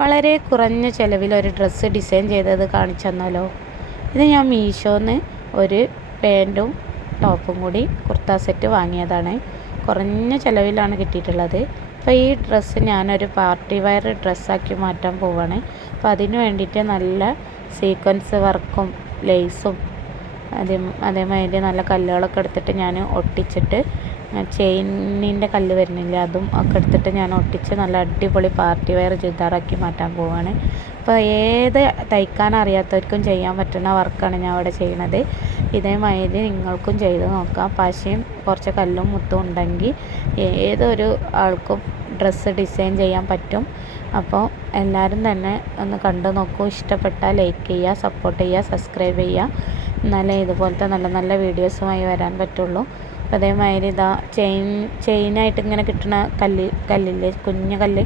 വളരെ കുറഞ്ഞ ചിലവിൽ ഒരു ഡ്രസ്സ് ഡിസൈൻ ചെയ്തത് കാണിച്ചു തന്നാലോ. ഇത് ഞാൻ മീഷോന്ന് ഒരു പാൻറ്റും ടോപ്പും കൂടി കുർത്ത സെറ്റ് വാങ്ങിയതാണ്. കുറഞ്ഞ ചിലവിലാണ് കിട്ടിയിട്ടുള്ളത്. അപ്പോൾ ഈ ഡ്രസ്സ് ഞാനൊരു പാർട്ടി വെയർ ഡ്രസ്സാക്കി മാറ്റാൻ പോവുകയാണ്. അപ്പോൾ അതിന് വേണ്ടിയിട്ട് നല്ല സീക്വൻസ് വർക്കും ലേസും അതേമാതിരി നല്ല കല്ലുകളൊക്കെ എടുത്തിട്ട് ഞാൻ ഒട്ടിച്ചിട്ട് ചെയിനിൻ്റെ കല്ല് വരുന്നില്ല അതും ഒക്കെ എടുത്തിട്ട് ഞാൻ ഒട്ടിച്ച് നല്ല അടിപൊളി പാർട്ടി വെയർ ചുരിദാറാക്കി മാറ്റാൻ പോവുകയാണ്. അപ്പോൾ ഏത് തയ്ക്കാൻ അറിയാത്തവർക്കും ചെയ്യാൻ പറ്റുന്ന വർക്കാണ് ഞാൻ അവിടെ ചെയ്യണത്. ഇതേമാതിരി നിങ്ങൾക്കും ചെയ്ത് നോക്കാം. പശയും കുറച്ച് കല്ലും മുത്തും ഉണ്ടെങ്കിൽ ഏതൊരു ആൾക്കും ഡ്രസ്സ് ഡിസൈൻ ചെയ്യാൻ പറ്റും. അപ്പോൾ എല്ലാവരും തന്നെ ഒന്ന് കണ്ടു നോക്കൂ. ഇഷ്ടപ്പെട്ടാൽ ലൈക്ക് ചെയ്യുക, സപ്പോർട്ട് ചെയ്യുക, സബ്സ്ക്രൈബ് ചെയ്യുക. എന്നാലേ ഇതുപോലത്തെ നല്ല നല്ല വീഡിയോസുമായി വരാൻ പറ്റുള്ളൂ. അപ്പോൾ അതേമാതിരി ഇതാ ചെയിനായിട്ട് ഇങ്ങനെ കിട്ടുന്ന കല്ലില്ലേ, കുഞ്ഞു കല്ല്,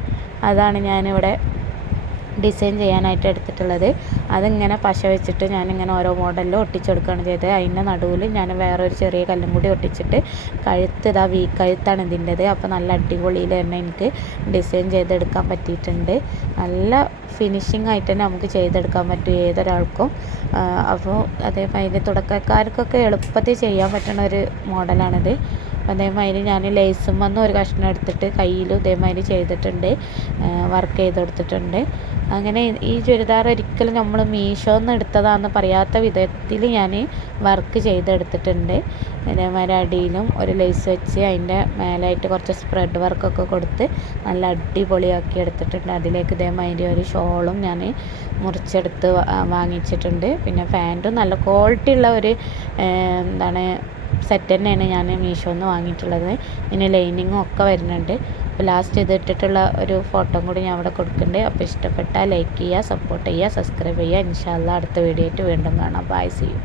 അതാണ് ഞാനിവിടെ ഡിസൈൻ ചെയ്യാനായിട്ട് എടുത്തിട്ടുള്ളത്. അതിങ്ങനെ പശ വെച്ചിട്ട് ഞാനിങ്ങനെ ഓരോ മോഡലിൽ ഒട്ടിച്ചെടുക്കുകയാണ് ചെയ്തത്. അതിൻ്റെ നടുവിൽ ഞാൻ വേറൊരു ചെറിയ കല്ലും കൂടി ഒട്ടിച്ചിട്ട് ഇതാ കഴുത്താണ് ഇതിൻ്റെത്. അപ്പോൾ നല്ല അടിപൊളിയിൽ തന്നെ എനിക്ക് ഡിസൈൻ ചെയ്തെടുക്കാൻ പറ്റിയിട്ടുണ്ട്. നല്ല ഫിനിഷിംഗ് ആയിട്ട് തന്നെ നമുക്ക് ചെയ്തെടുക്കാൻ പറ്റും ഏതൊരാൾക്കും. അപ്പോൾ അതേമാതിരി തുടക്കക്കാർക്കൊക്കെ എളുപ്പത്തിൽ ചെയ്യാൻ പറ്റുന്ന ഒരു മോഡലാണിത്. അതേമാതിരി ഞാൻ ലേസും വന്ന് ഒരു കഷ്ണം എടുത്തിട്ട് കയ്യിലും ഇതേമാതിരി ചെയ്തിട്ടുണ്ട്, വർക്ക് ചെയ്ത് കൊടുത്തിട്ടുണ്ട്. അങ്ങനെ ഈ ചുരിദാർ ഒരിക്കലും നമ്മൾ മീഷോന്ന് എടുത്തതാണെന്ന് പറയാത്ത വിധത്തിൽ ഞാൻ വർക്ക് ചെയ്തെടുത്തിട്ടുണ്ട്. അതേമാതിരി അടിയിലും ഒരു ലേസ് വെച്ച് അതിൻ്റെ മേലായിട്ട് കുറച്ച് സ്പ്രെഡ് വർക്കൊക്കെ കൊടുത്ത് നല്ല അടിപൊളിയാക്കി എടുത്തിട്ടുണ്ട്. അതിലേക്ക് ഇതേമാതിരി ഒരു ഷോളും ഞാൻ മുറിച്ചെടുത്ത് വാങ്ങിച്ചിട്ടുണ്ട്. പിന്നെ പാൻറ്റും നല്ല ക്വാളിറ്റി ഉള്ള ഒരു സെറ്റ് തന്നെയാണ് ഞാൻ മീഷോന്ന് വാങ്ങിയിട്ടുള്ളത്. ഇതിന് ലൈനിങ്ങും ഒക്കെ വരുന്നുണ്ട്. അപ്പോൾ ലാസ്റ്റ് ഇത് ഇട്ടിട്ടുള്ള ഒരു ഫോട്ടോ കൂടി ഞാൻ അവിടെ കൊടുക്കുന്നുണ്ട്. അപ്പോൾ ഇഷ്ടപ്പെട്ടാൽ ലൈക്ക് ചെയ്യുക, സപ്പോർട്ട് ചെയ്യുക, സബ്സ്ക്രൈബ് ചെയ്യുക. ഇൻഷാ അല്ലാഹ് അടുത്ത വീഡിയോ ആയിട്ട് വീണ്ടും കാണാം. Bye, see U.